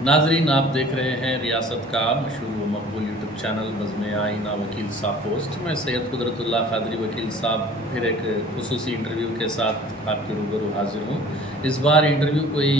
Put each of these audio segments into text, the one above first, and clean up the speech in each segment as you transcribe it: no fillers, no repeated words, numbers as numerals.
नाजरीन, आप देख रहे हैं रियासत का मशहूर व मकबूल यूट्यूब चैनल बज़्म आईना वकील साहब पोस्ट। मैं सैयद कुदरतुल्लाह क़ादरी वकील साहब फिर एक खुसूसी इंटरव्यू के साथ आपके रूबरू हाजिर हूँ। इस बार इंटरव्यू कोई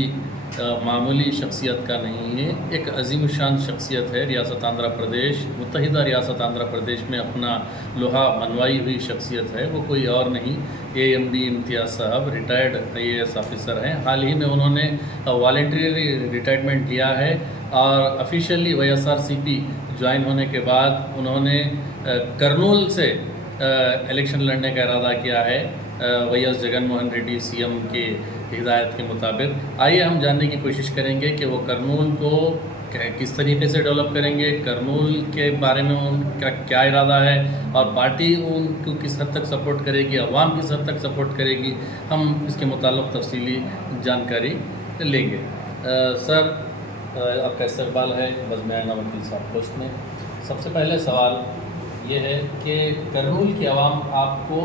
मामूली शख्सियत का नहीं है, एक अजीम शान शख्सियत है। रियासत आंध्र प्रदेश, मुत्तहिदा रियासत आंध्र प्रदेश में अपना लोहा मनवाई हुई शख्सियत है। वो कोई और नहीं, AMD इम्तियाज़ साहब रिटायर्ड IAS ऑफिसर हैं। हाल ही में उन्होंने वॉलंटरी रिटायरमेंट लिया है और ऑफिशियली YSRCP ज्वाइन होने के बाद उन्होंने करनूल से इलेक्शन लड़ने का इरादा किया है YS जगन मोहन रेड्डी CM की हिदायत के मुताबिक। आइए हम जानने की कोशिश करेंगे कि वो करनूल को किस तरीके से डेवलप करेंगे, करनूल के बारे में उनका क्या इरादा है और पार्टी उनको किस हद तक सपोर्ट करेगी, अवाम किस हद तक सपोर्ट करेगी। हम इसके मुताल्लिक़ तफसीली जानकारी लेंगे। सर, आपका इस्तकबाल है बज़्म आईना वकील साहब पोस्ट में। सबसे पहले सवाल ये है कि करनूल की आवाम आपको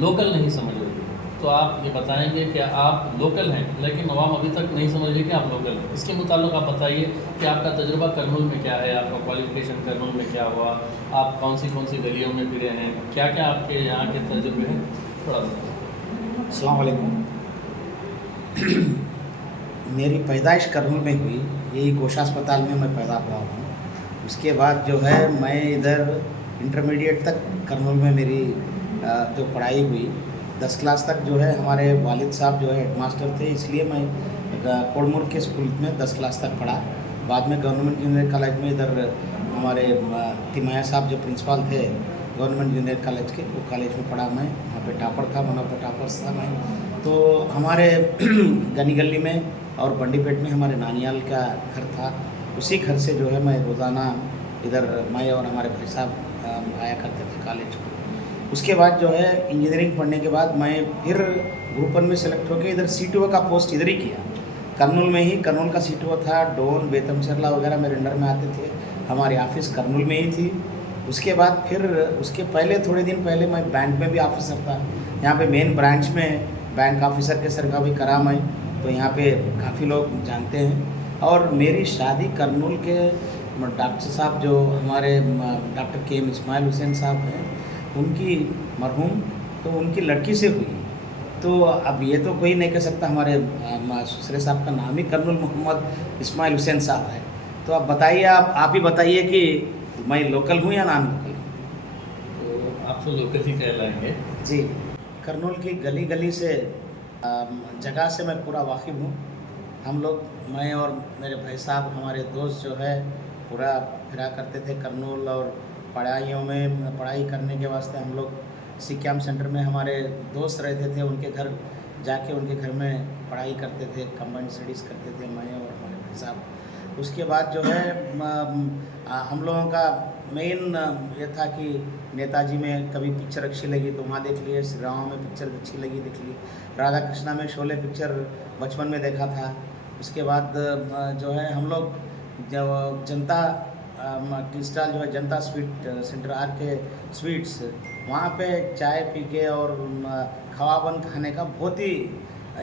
लोकल नहीं समझ रही है, तो आप ये बताएंगे कि आप लोकल हैं, लेकिन आवाम अभी तक नहीं समझ रही कि आप लोकल हैं। इसके मुताल्लिक़ आप बताइए कि आपका तजुर्बा करनूल में क्या है, आपका क्वालिफ़िकेशन करनूल में क्या हुआ, आप कौन सी गलियों में फिरे हैं, क्या क्या आपके यहाँ के तजुर्बे हैं, थोड़ा सा। अस्सलाम वालेकुम। मेरी पैदाइश करनूल में हुई, यही गोशा अस्पताल में मैं पैदा हुआ हूँ। उसके बाद जो है मैं इधर इंटरमीडिएट तक करनूल में मेरी जो पढ़ाई हुई, 10 क्लास तक जो है हमारे वालिद साहब जो है हेडमास्टर थे, इसलिए मैं कोड़मुर के स्कूल में 10 क्लास तक पढ़ा। बाद में गवर्नमेंट जूनियर कॉलेज में इधर हमारे तिमैया साहब जो प्रिंसिपल थे गवर्नमेंट जूनियर कॉलेज के, वो कॉलेज में पढ़ा मैं। वहाँ पे टॉपर था, वन ऑफ द टॉपर्स था मैं। तो हमारे गनी गली में और बंडीपेट में हमारे नानियाल का घर था। उसी घर से जो है मैं रोज़ाना इधर मैं और हमारे भाई साहब आया करते थे कॉलेज को। उसके बाद जो है इंजीनियरिंग पढ़ने के बाद मैं फिर ग्रुप 1 में सेलेक्ट होकर इधर CTO का पोस्ट इधर ही किया, करनूल में ही। करनूल का CTO था, डोन बेतमचरला वगैरह मेरे अंडर में आते थे। हमारी ऑफिस करनूल में ही थी। उसके बाद फिर उसके पहले थोड़े दिन पहले मैं बैंक में भी ऑफिसर था। यहाँ पे मेन ब्रांच में बैंक ऑफिसर के सर का भी करा मैं, तो यहाँ पे काफ़ी लोग जानते हैं। और मेरी शादी करनूल के डॉक्टर साहब जो हमारे डॉक्टर KM इस्माइल हुसैन साहब हैं, उनकी मरहूम, तो उनकी लड़की से हुई। तो अब ये तो कोई नहीं कह सकता, हमारे ससुरे साहब का नाम ही कर्नूल मोहम्मद इस्माइल हुसैन साहब है। तो अब बताइए, आप ही बताइए कि मैं लोकल हूँ या नॉन लोकल हूँ। तो आप तो लोकल ही कहलाएंगे जी। करनूल की गली गली से जगह से मैं पूरा वाकिफ़ हूँ। हम लोग, मैं और मेरे भाई साहब, हमारे दोस्त जो है पूरा फिरा करते थे करनूल। और पढ़ाइयों में पढ़ाई करने के वास्ते हम लोग सिक्याम सेंटर में हमारे दोस्त रहते थे, उनके घर जाके उनके घर में पढ़ाई करते थे, कंबाइंड स्टडीज़ करते थे मैं और हमारे भाई साहब। उसके बाद जो है हम लोगों का मेन ये था कि नेताजी में कभी पिक्चर अच्छी लगी तो वहाँ देख लिए, श्री राम में पिक्चर अच्छी लगी देख ली, राधा कृष्णा में शोले पिक्चर बचपन में देखा था। उसके बाद जो है हम लोग जब जनता टी स्टॉल जो है जनता स्वीट सेंटर RK स्वीट्स, वहाँ पे चाय पी के और खवाबन खाने का बहुत ही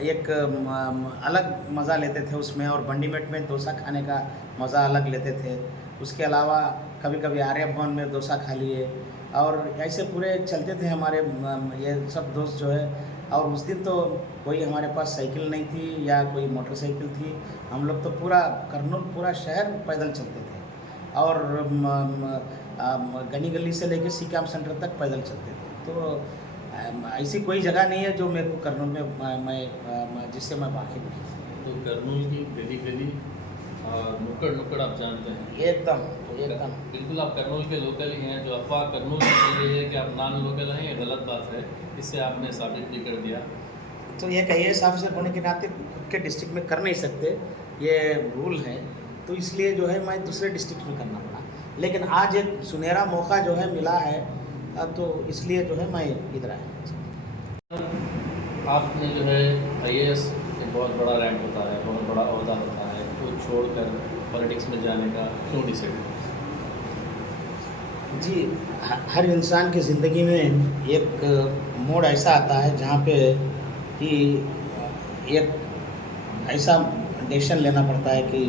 एक अलग मज़ा लेते थे उसमें। और बंडीमेट में डोसा खाने का मज़ा अलग लेते थे। उसके अलावा कभी कभी आर्य भवन में डोसा खा लिए, और ऐसे पूरे चलते थे हमारे ये सब दोस्त जो है। और उस दिन तो कोई हमारे पास साइकिल नहीं थी या कोई मोटरसाइकिल थी, हम लोग तो पूरा करनूल पूरा शहर पैदल चलते थे। और गनी गली से लेकर सिक्याम सेंटर तक पैदल चलते थे। तो ऐसी कोई जगह नहीं है जो मेरे को करनूल में मैं जिससे मैं वाकिफ़ नहीं। तो करनूल की गली गली और नुक्कड़ नुक्कड़ आप जानते हैं एकदम एकदम बिल्कुल। आप करनूल के लोकल ही हैं। जो अफवाह करनूल में चल रही है कि आप नॉन लोकल हैं, ये गलत बात है। इससे आपने साबित भी कर दिया। तो ये IAS ऑफिसर होने के नाते खुद के डिस्ट्रिक्ट में कर नहीं सकते, ये रूल है। तो इसलिए जो है मैं दूसरे डिस्ट्रिक्ट में करना पड़ा। लेकिन आज एक सुनहरा मौका जो है मिला है, तो इसलिए जो है मैं इधर आया। आपने जो है IAS एक बहुत बड़ा रैंक होता है, बहुत बड़ा ओहदा होता है, तो छोड़कर पॉलिटिक्स में जाने का क्यों डिसाइड किया? जी, हर इंसान की ज़िंदगी में एक मोड़ ऐसा आता है जहाँ पे कि एक ऐसा डिसीजन लेना पड़ता है कि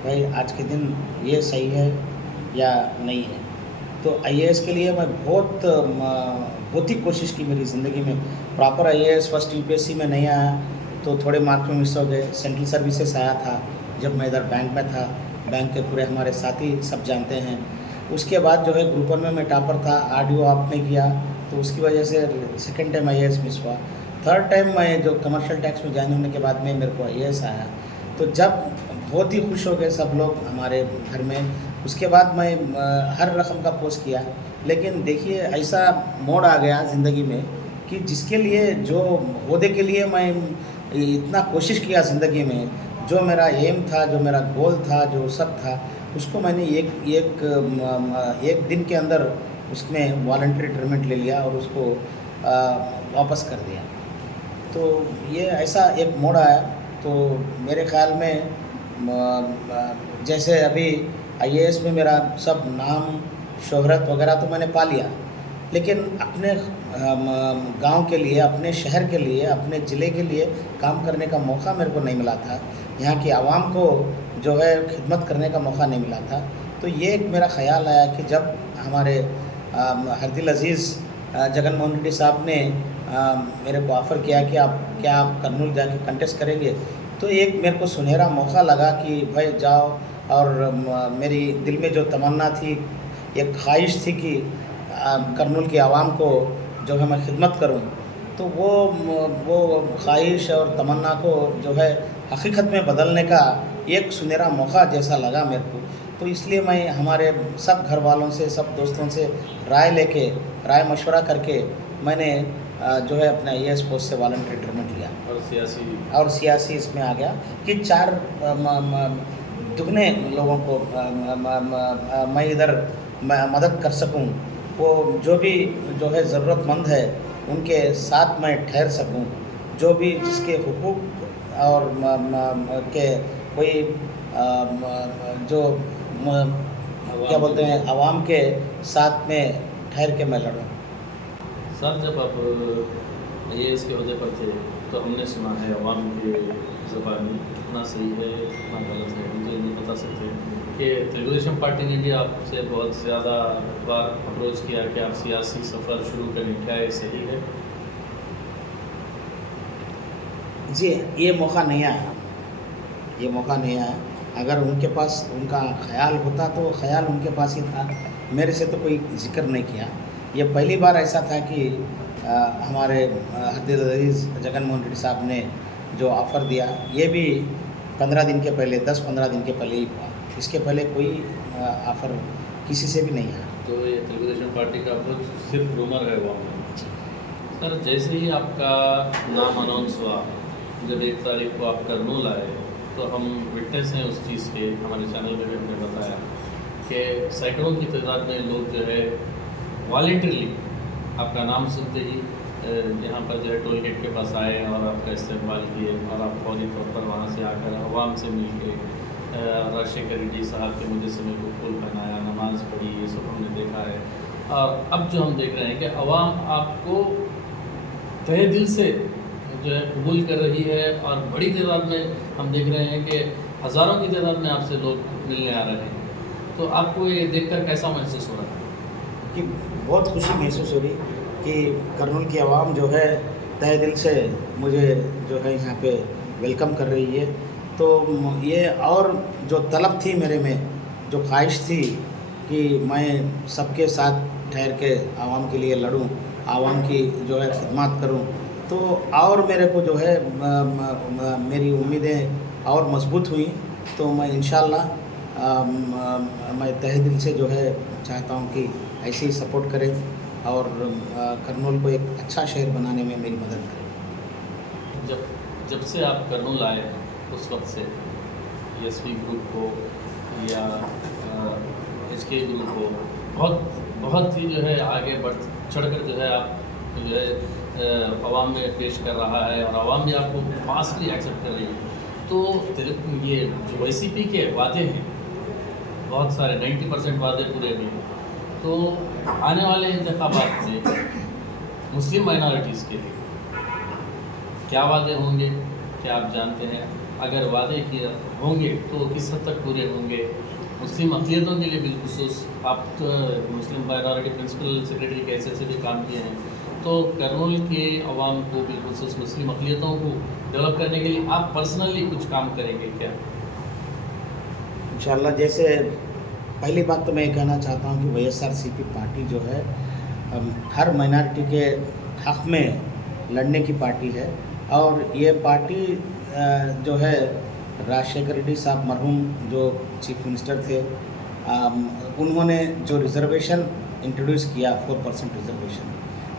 भाई आज के दिन ये सही है या नहीं है। तो आईएएस के लिए मैं बहुत ही कोशिश की मेरी ज़िंदगी में। प्रॉपर आईएएस फर्स्ट यूपीएससी में नहीं आया तो थोड़े मार्क्स में मिस हो गए। सेंट्रल सर्विसेज आया था जब मैं इधर बैंक में था, बैंक के पूरे हमारे साथी सब जानते हैं। उसके बाद जो है ग्रुप 1 में मैं टॉपर था, आरडीओ आपने किया तो उसकी वजह से सेकंड टाइम आईएएस मिस हुआ। थर्ड टाइम मैं जो कमर्शियल टैक्स में ज्वाइन होने के बाद में मेरे को आईएएस आया, तो जब बहुत ही खुश हो गए सब लोग हमारे घर में। उसके बाद मैं हर रकम का पोस्ट किया, लेकिन देखिए ऐसा मोड़ आ गया ज़िंदगी में कि जिसके लिए जो ओहदे के लिए मैं इतना कोशिश किया ज़िंदगी में, जो मेरा एम था, जो मेरा गोल था, जो सब था, उसको मैंने एक दिन के अंदर उसमें वॉलंटरी रिटायरमेंट ले लिया और उसको वापस कर दिया। तो ये ऐसा एक मोड़ आया। तो मेरे ख़्याल में जैसे अभी आईएएस में मेरा सब नाम शोहरत वगैरह तो मैंने पा लिया, लेकिन अपने गांव के लिए, अपने शहर के लिए, अपने ज़िले के लिए काम करने का मौका मेरे को नहीं मिला था। यहाँ की आवाम को जो है खिदमत करने का मौका नहीं मिला था। तो ये एक मेरा ख़्याल आया कि जब हमारे हरदिल अज़ीज़ जगन मोहन रेड्डी साहब ने मेरे को ऑफ़र किया कि आप कर्नूल जाके कंटेस्ट करेंगे, तो एक मेरे को सुनहरा मौका लगा कि भाई जाओ। और मेरी दिल में जो तमन्ना थी, एक ख्वाहिश थी कि कर्नूल की आवाम को जो है मैं खिदमत करूं, तो वो ख्वाहिश और तमन्ना को जो है हकीकत में बदलने का एक सुनहरा मौका जैसा लगा मेरे को। तो इसलिए मैं हमारे सब घर वालों से, सब दोस्तों से राय मशवरा करके मैंने जो है अपना आईएएस पोस्ट से वॉलंटरी रिटायरमेंट लिया और सियासी इसमें आ गया कि 4 दुगने लोगों को मैं इधर मदद कर सकूं। वो जो भी जो है ज़रूरतमंद है उनके साथ मैं ठहर सकूं, जो भी जिसके हुकूक और के कोई जो क्या बोलते हैं आवाम के साथ में ठहर के मैं लड़ूं। सर, जब आप आईएएस के ओहदे पर थे तो हमने सुना है अवाम के ज़बानी कितना सही है कितना गलत है, मुझे नहीं बता सकते कि तेलुगुदेशम पार्टी ने भी आपसे बहुत ज़्यादा बार अप्रोच किया कि आप सियासी सफ़र शुरू करें, क्या ये सही है? जी, ये मौका नहीं आया। अगर उनके पास उनका ख़्याल होता तो ख़्याल उनके पास ही था, मेरे से तो कोई ज़िक्र नहीं किया। ये पहली बार ऐसा था कि हमारे हरदिल अज़ीज़ जगन मोहन रेड्डी साहब ने जो ऑफ़र दिया, ये भी 15 दिन के पहले, 10-15 दिन के पहले ही हुआ। इसके पहले कोई ऑफ़र किसी से भी नहीं आया। तो ये तेलुगुदेशम पार्टी का कुछ सिर्फ रूमर है वो में। सर, जैसे ही आपका नाम अनाउंस हुआ, जब 1 तारीख को आप कर्नूल आए, तो हम विटनेस हैं उस चीज़ के, हमारे चैनल में भी हमने बताया कि सैकड़ों की तादाद में लोग जो है वॉलंटरली आपका नाम सुनते ही यहाँ पर जो है टोल गेट के पास आए और आपका इस्तेमाल किए और आप फौरी तौर पर वहाँ से आकर अवाम से मिल के राजशेखर रेड्डी साहब के मुजस्समे को फूल पहनाया, नमाज़ पढ़ी, ये सब हमने देखा है। और अब जो हम देख रहे हैं कि अवाम आपको तहे दिल से जो है कबूल कर रही है और बड़ी तादाद में हम देख रहे हैं कि हज़ारों की तादाद में आपसे लोग मिलने आ रहे हैं। तो आपको ये देखकर कैसा महसूस हो रहा है? कि बहुत खुशी महसूस हो रही कि कर्नूल की आवाम जो है तहे दिल से मुझे जो है यहाँ पे वेलकम कर रही है। तो ये और जो तलब थी मेरे में, जो ख्वाहिश थी कि मैं सबके साथ ठहर के आवाम के लिए लड़ूं, आवाम की जो है खिदमत करूं, तो और मेरे को जो है मेरी उम्मीदें और मजबूत हुई। तो मैं इंशाअल्लाह मैं तहे दिल से जो है चाहता हूं कि ऐसे ही सपोर्ट करें और कर्नूल को एक अच्छा शहर बनाने में मेरी मदद करें। जब से आप कर्नूल आए उस वक्त से एसपी ग्रुप हो या एचके ग्रुप हो बहुत ही जो है आगे बढ़ चढ़कर जो है आप जो है आवाम में पेश कर रहा है और आवाम भी आपको फास्टली एक्सेप्ट कर रही है। तो ये जो वाईसीपी के वादे हैं बहुत सारे 90% वादे पूरे भी हैं। तो आने वाले इंतखाबात में मुस्लिम माइनॉरिटीज़ के लिए क्या वादे होंगे, क्या आप जानते हैं? अगर वादे किए होंगे तो किस हद तक पूरे होंगे? मुस्लिम अक़लियतों के लिए बिलख़ुसूस आप तो मुस्लिम माइनॉरिटी प्रिंसिपल सेक्रेटरी के हैसियत से भी काम किए हैं, तो कर्नूल के अवाम को बिलख़ुसूस मुस्लिम अक़लियतों को डेवलप करने के लिए आप पर्सनली कुछ काम करेंगे क्या? इंशाल्लाह। जैसे पहली बात तो मैं ये कहना चाहता हूँ कि वाईएसआरसीपी पार्टी जो है हर माइनॉरिटी के हक़ में लड़ने की पार्टी है। और ये पार्टी जो है राजशेखर रेड्डी साहब मरहूम जो चीफ मिनिस्टर थे, उन्होंने जो रिज़र्वेशन इंट्रोड्यूस किया 4% रिज़र्वेशन,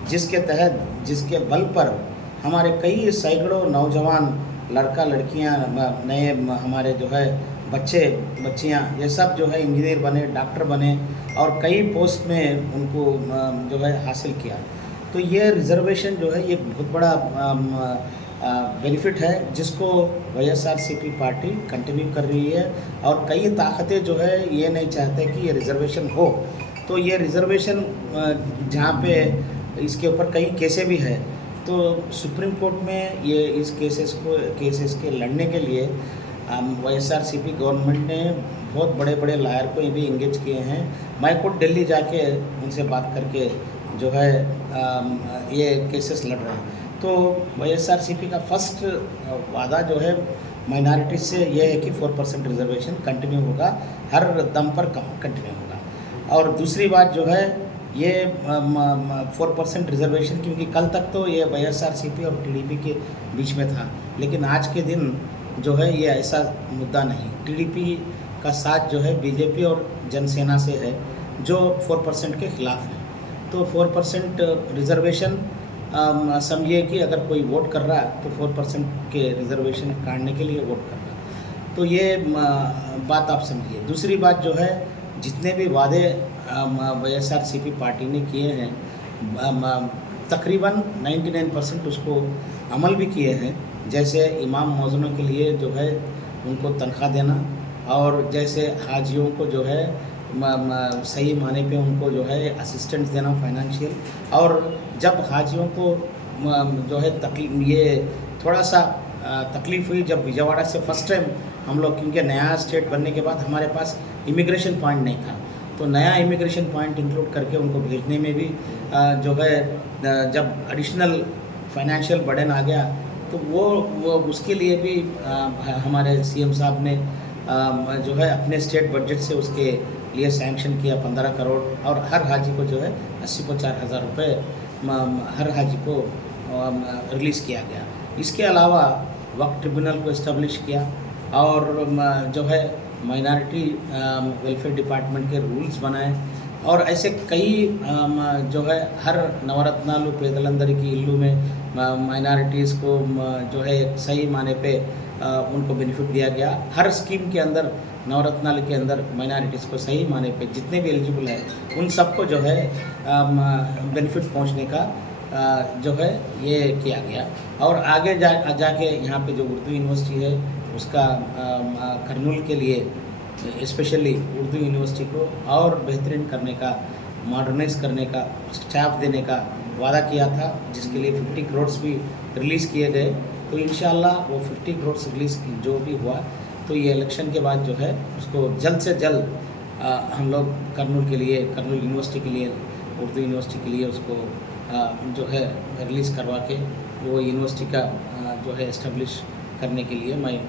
जिसके तहत जिसके बल पर हमारे कई सैकड़ों नौजवान लड़का लड़कियां नए हमारे जो है बच्चियां ये सब जो है इंजीनियर बने, डॉक्टर बने और कई पोस्ट में उनको जो है हासिल किया। तो ये रिज़र्वेशन जो है ये बहुत बड़ा बेनिफिट है जिसको वाईएसआरसीपी पार्टी कंटिन्यू कर रही है। और कई ताकतें जो है ये नहीं चाहते कि ये रिज़र्वेशन हो। तो ये रिज़र्वेशन जहाँ पे इसके ऊपर कई केसें भी है, तो सुप्रीम कोर्ट में ये इस केसेस के लड़ने के लिए वाईएसआरसीपी गवर्नमेंट ने बहुत बड़े बड़े लॉयर को भी इंगेज किए हैं। मैं खुद दिल्ली जाके उनसे बात करके जो है ये केसेस लड़ रहे हैं। तो वाईएसआरसीपी का फर्स्ट वादा जो है माइनॉरिटीज से ये है कि 4% रिजर्वेशन कंटिन्यू होगा, हर दम पर कंटिन्यू होगा। और दूसरी बात जो है ये 4% रिजर्वेशन, क्योंकि कल तक तो ये वाईएसआरसीपी और टीडीपी के बीच में था, लेकिन आज के दिन जो है ये ऐसा मुद्दा नहीं। टीडीपी का साथ जो है बीजेपी और जनसेना से है जो 4% के ख़िलाफ़ है। तो 4% रिजर्वेशन समझिए कि अगर कोई वोट कर रहा है तो 4% के रिजर्वेशन काटने के लिए वोट कर रहा है। तो ये बात आप समझिए। दूसरी बात जो है जितने भी वादे वाईएसआरसीपी पार्टी ने किए हैं तकरीबन 99% उसको अमल भी किए हैं। जैसे इमाम मौज़नों के लिए जो है उनको तनख्वाह देना, और जैसे हाजियों को जो है सही माने पे उनको जो है असिस्टेंस देना फाइनेंशियल। और जब हाजियों को जो है ये थोड़ा सा तकलीफ़ हुई जब विजयवाड़ा से फर्स्ट टाइम हम लोग, क्योंकि नया स्टेट बनने के बाद हमारे पास इमिग्रेशन पॉइंट नहीं था, तो नया इमिग्रेशन पॉइंट इंक्लूड करके उनको भेजने में भी जो है जब एडिशनल फाइनेंशियल बर्डन आ गया तो वो उसके लिए भी हमारे सीएम साहब ने जो है अपने स्टेट बजट से उसके लिए सैंक्शन किया 15 करोड़, और हर हाजी को जो है 80-50 हज़ार रुपये हर हाजी को रिलीज़ किया गया। इसके अलावा वक्फ ट्रिब्यूनल को इस्टेब्लिश किया, और जो है माइनॉरिटी वेलफेयर डिपार्टमेंट के रूल्स बनाए, और ऐसे कई जो है हर नवरत्नालु पेदलंदरिकी इल्लू में माइनॉरिटीज़ को जो है सही माने पे उनको बेनिफिट दिया गया। हर स्कीम के अंदर नवरत्नालु के अंदर माइनॉरिटीज़ को सही माने पे जितने भी एलिजिबल है उन सबको जो है बेनिफिट पहुंचने का जो है ये किया गया। और आगे जाके यहाँ पे जो उर्दू यूनिवर्सिटी है उसका कर्नूल के लिए स्पेशली उर्दू यूनिवर्सिटी को और बेहतरीन करने का, मॉडर्नाइज करने का, स्टाफ देने का वादा किया था, जिसके लिए 50 करोड़ भी रिलीज़ किए गए। तो इंशाल्लाह वो 50 करोड़ रिलीज़ जो भी हुआ तो ये इलेक्शन के बाद जो है उसको जल्द से जल्द हम लोग कर्नूल के लिए, कर्नूल यूनिवर्सिटी के लिए, उर्दू यूनिवर्सिटी के लिए उसको जो है रिलीज़ करवा के वो यूनिवर्सिटी का जो है इस्टेब्लिश करने के लिए मैं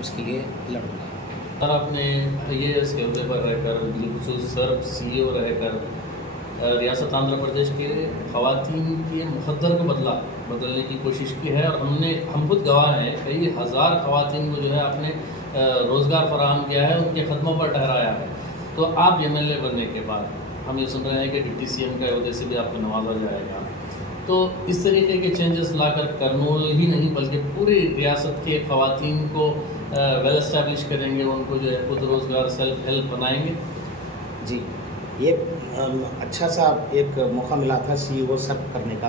उसके लिए लड़ूँगा। सर, आपने ये इसके अहदे पर रहकर, बिलखुसूस सर CEO रहकर रियासत आंध्र प्रदेश के ख़वातीन के मुक़द्दर को बदलने की कोशिश की है, और हम खुद गवाह हैं। कई हज़ार ख़वातीन को जो है आपने रोज़गार फराहम किया है, उनके कदमों पर ठहराया है। तो आप MLA बनने के बाद हम ये सुन रहे हैं कि डिप्टी CM के अहदे से भी आपको नवाजा जाएगा। तो इस तरीके के चेंजेस लाकर कर्नूल ही नहीं बल्कि पूरी रियासत के ख़वातीन को वेल एस्टैब्लिश करेंगे, उनको जो है खुद रोज़गार, सेल्फ हेल्प बनाएंगे। जी, ये अच्छा सा एक मौका मिला था CEO सर्व करने का।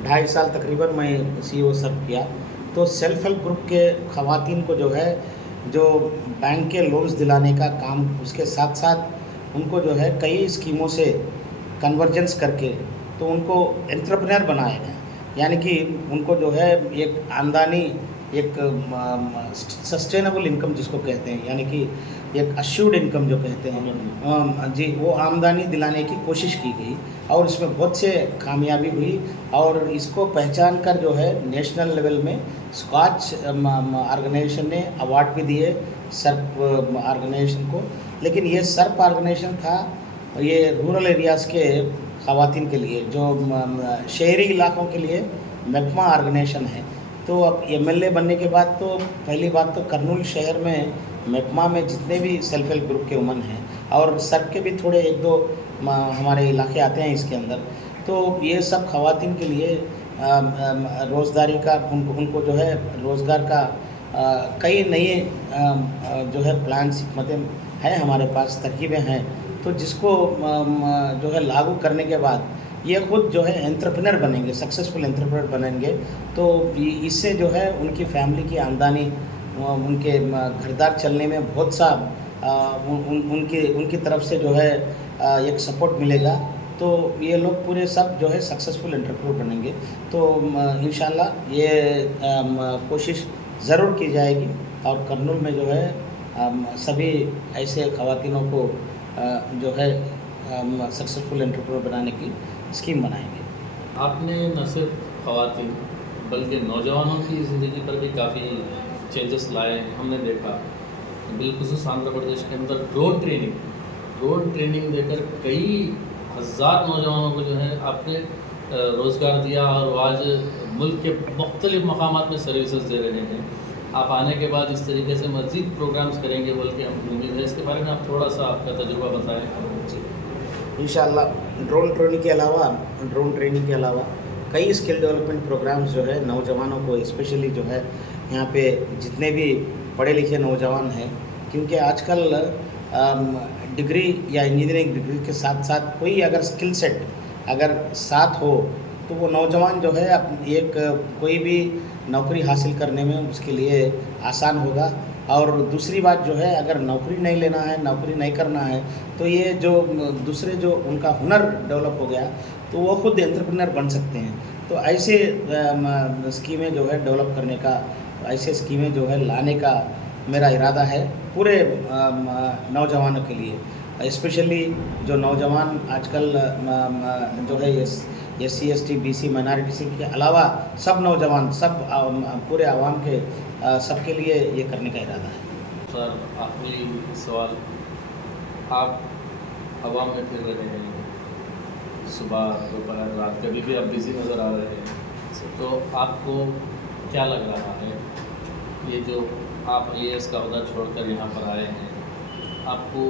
2.5 साल तकरीबन मैं CEO सर्व किया। तो सेल्फ हेल्प ग्रुप के ख़वातीन को जो है जो बैंक के लोन्स दिलाने का काम, उसके साथ साथ उनको जो है कई स्कीमों से कन्वर्जेंस करके तो उनको एंटरप्रेन्योर बनाया गया। यानी कि उनको जो है एक आमदनी एक सस्टेनेबल इनकम जिसको कहते हैं, यानी कि एक अश्योर्ड इनकम जो कहते हैं, जी, वो आमदनी दिलाने की कोशिश की गई और इसमें बहुत से कामयाबी हुई और इसको पहचान कर जो है नेशनल लेवल में स्कॉच ऑर्गेनाइजेशन ने अवार्ड भी दिए सर्प ऑर्गेनाइजेशन को। लेकिन ये सर्प ऑर्गेनाइजेशन था ये रूरल एरियाज़ के ख़वातीन के लिए, जो शहरी इलाकों के लिए मेप्मा ऑर्गेनाइजेशन है। तो अब एमएलए बनने के बाद तो पहली बात तो कर्नूल शहर में मेप्मा में जितने भी सेल्फ हेल्प ग्रुप के वुमन हैं और सर्प के भी थोड़े एक दो हमारे इलाके आते हैं इसके अंदर, तो ये सब ख़वातीन के लिए रोज़गारी का उनको जो है रोज़गार का कई नए जो है प्लान हिकमतें हैं हमारे पास, तरकीबें हैं, तो जिसको जो है लागू करने के बाद ये खुद जो है एंटरप्रेन्योर बनेंगे, सक्सेसफुल एंटरप्रेन्योर बनेंगे। तो इससे जो है उनकी फैमिली की आमदनी, उनके घरदार चलने में बहुत सा उनकी तरफ से जो है एक सपोर्ट मिलेगा। तो ये लोग पूरे सब जो है सक्सेसफुल एंटरप्रेन्योर बनेंगे। तो इंशाल्लाह ये कोशिश ज़रूर की जाएगी और कर्नूल में जो है सभी ऐसे ख़वातीनों को जो है सक्सेसफुल एंटरप्रेन्योर बनाने की स्कीम बनाएंगे। आपने न सिर्फ ख़वातीन बल्कि नौजवानों की ज़िंदगी पर भी काफ़ी चेंजेस लाए, हमने देखा। बिलखुसूस आंध्र प्रदेश के अंदर ड्रोन ट्रेनिंग देकर कई हज़ार नौजवानों को जो है आपने रोज़गार दिया और वो आज मुल्क के मुख्तलिफ़ मकामात में सर्विसेज दे रहे हैं। आप आने के बाद इस तरीके से मज़ीद प्रोग्राम्स करेंगे बोल के हम उम्मीद है। इसके बारे में आप थोड़ा सा आपका तजुर्बा बताएं। इंशाल्लाह ड्रोन ट्रेनिंग के अलावा कई स्किल डेवलपमेंट प्रोग्राम्स जो है नौजवानों को, स्पेशली जो है यहाँ पे जितने भी पढ़े लिखे नौजवान हैं, क्योंकि आजकल डिग्री या इंजीनियरिंग डिग्री के साथ साथ कोई अगर स्किल सेट अगर साथ हो तो वो नौजवान जो है एक कोई भी नौकरी हासिल करने में उसके लिए आसान होगा। और दूसरी बात जो है, अगर नौकरी नहीं लेना है, नौकरी नहीं करना है, तो ये जो दूसरे जो उनका हुनर डेवलप हो गया तो वो खुद एंटरप्रेन्योर बन सकते हैं। तो ऐसे स्कीमें जो है डेवलप करने का, ऐसे स्कीमें जो है लाने का मेरा इरादा है पूरे नौजवानों के लिए, स्पेशली जो नौजवान आजकल जो है SC ST BC माइनॉरिटी के अलावा सब नौजवान, सब पूरे आवाम के सबके लिए ये करने का इरादा है। सर, आखिरी सवाल, आप आवाम में फिर रहे हैं, सुबह दोपहर रात कभी भी आप बिज़ी नज़र आ रहे हैं, तो आपको क्या लग रहा है ये जो आप IAS का ओहदा छोड़कर यहाँ पर आए हैं, आपको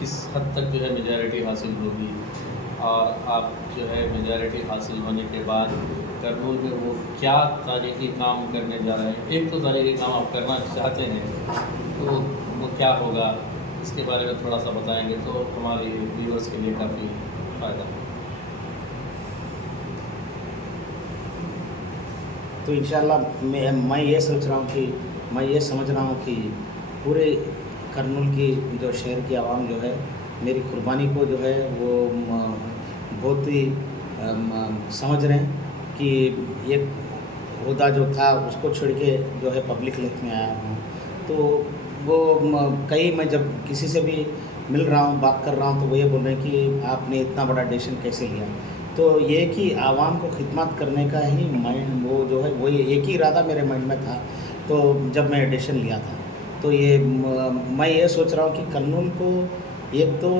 किस हद तक जो है मेजॉरिटी हासिल होगी और आप जो है मेजॉरिटी हासिल होने के बाद कर्नूल में वो क्या तारीख़ी काम करने जा रहे हैं? एक तो तारीख़ी काम आप करना चाहते हैं तो वो क्या होगा, इसके बारे में थोड़ा सा बताएंगे तो हमारे व्यूअर्स के लिए काफ़ी फ़ायदा। तो इंशाल्लाह मैं ये सोच रहा हूँ कि मैं ये समझ रहा हूँ कि पूरे कर्नूल की जो शहर की आवाम जो है मेरी कुर्बानी को जो है वो बहुत ही समझ रहे हैं कि ये ओहदा जो था उसको छोड़ के जो है पब्लिक लाइफ में आया हूँ। तो वो कई मैं जब किसी से भी मिल रहा हूँ, बात कर रहा हूँ, तो वो ये बोल रहे हैं कि आपने इतना बड़ा डिसीजन कैसे लिया। तो ये कि आवाम को खिदमत करने का ही माइंड वो जो है वो एक ही इरादा मेरे माइंड में था। तो जब मैं डिसीजन लिया था तो ये मैं ये सोच रहा हूँ कि कर्नूल को एक तो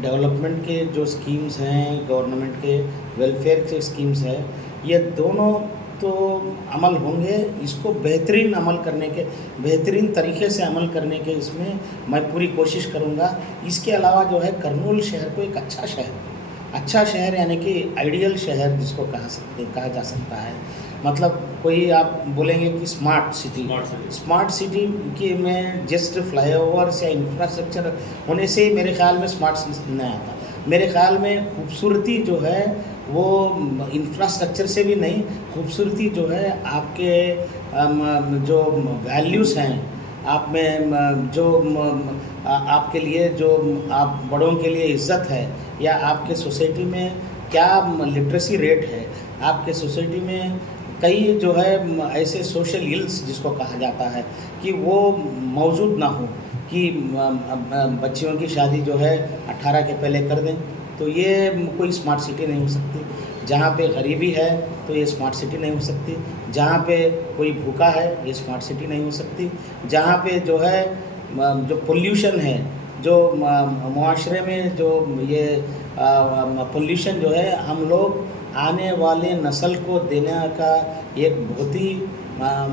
डेवलपमेंट के जो स्कीम्स हैं, गवर्नमेंट के वेलफेयर के स्कीम्स हैं, ये दोनों तो अमल होंगे, इसको बेहतरीन अमल करने के, बेहतरीन तरीके से अमल करने के इसमें मैं पूरी कोशिश करूँगा। इसके अलावा जो है कर्नूल शहर को एक अच्छा शहर यानी कि आइडियल शहर जिसको कहा जा सकता है, मतलब कोई आप बोलेंगे कि स्मार्ट सिटी की में जस्ट फ्लाईओवर्स या इंफ्रास्ट्रक्चर होने से ही मेरे ख्याल में स्मार्ट नहीं आता। मेरे ख्याल में खूबसूरती जो है वो इंफ्रास्ट्रक्चर से भी नहीं, खूबसूरती जो है आपके जो वैल्यूज़ हैं आप में, जो आपके लिए जो आप बड़ों के लिए इज़्ज़त है, या आपके सोसाइटी में क्या लिटरेसी रेट है, आपके सोसाइटी में कई जो है ऐसे सोशल इल्स जिसको कहा जाता है कि वो मौजूद ना हो, कि बच्चियों की शादी जो है 18 के पहले कर दें, तो ये कोई स्मार्ट सिटी नहीं हो सकती। जहाँ पे गरीबी है तो ये स्मार्ट सिटी नहीं हो सकती। जहाँ पे कोई भूखा है ये स्मार्ट सिटी नहीं हो सकती। जहाँ पे जो है जो पोल्यूशन है, जो मुआशरे में जो ये पोल्यूशन जो है, हम लोग आने वाले नस्ल को देने का एक बहुत ही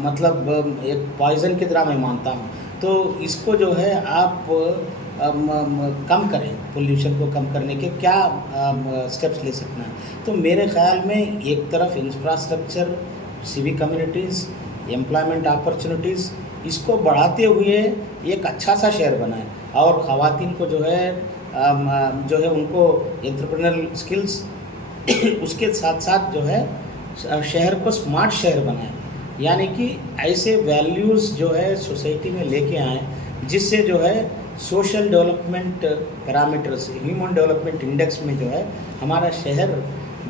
मतलब एक पॉइज़न की तरह मैं मानता हूँ। तो इसको जो है आप कम करें, पोल्यूशन को कम करने के क्या स्टेप्स ले सकना है। तो मेरे ख़्याल में एक तरफ infrastructure, civic communities, employment opportunities, इसको बढ़ाते हुए एक अच्छा सा शहर बनाएं और ख़वातीन को जो है उनको एंटरप्रेन्योरल स्किल्स उसके साथ साथ जो है शहर को स्मार्ट शहर बनाएं। यानी कि ऐसे वैल्यूज़ जो है सोसाइटी में लेके आएँ जिससे जो है social development parameters, human development index में जो है हमारा शहर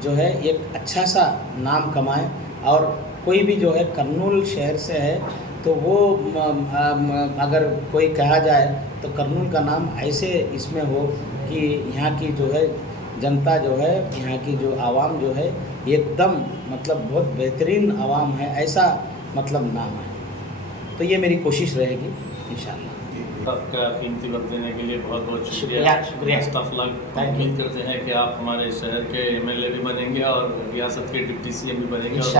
जो है एक अच्छा सा नाम कमाए। और कोई भी जो है कर्नूल शहर से है तो वो अगर कोई कहा जाए तो कर्नूल का नाम ऐसे इसमें हो कि यहाँ की जो है जनता जो है, यहाँ की जो आवाम जो है एकदम मतलब बहुत बेहतरीन आवाम है, ऐसा मतलब नाम है। तो ये मेरी कोशिश रहेगी इंशाअल्लाह। आपका कीमती वक्त देने के लिए बहुत बहुत शुक्रिया। Best of luck. उम्मीद करते हैं कि आप हमारे शहर के एमएलए भी बनेंगे और रियासत के डिप्टी सीएम भी बनेंगे और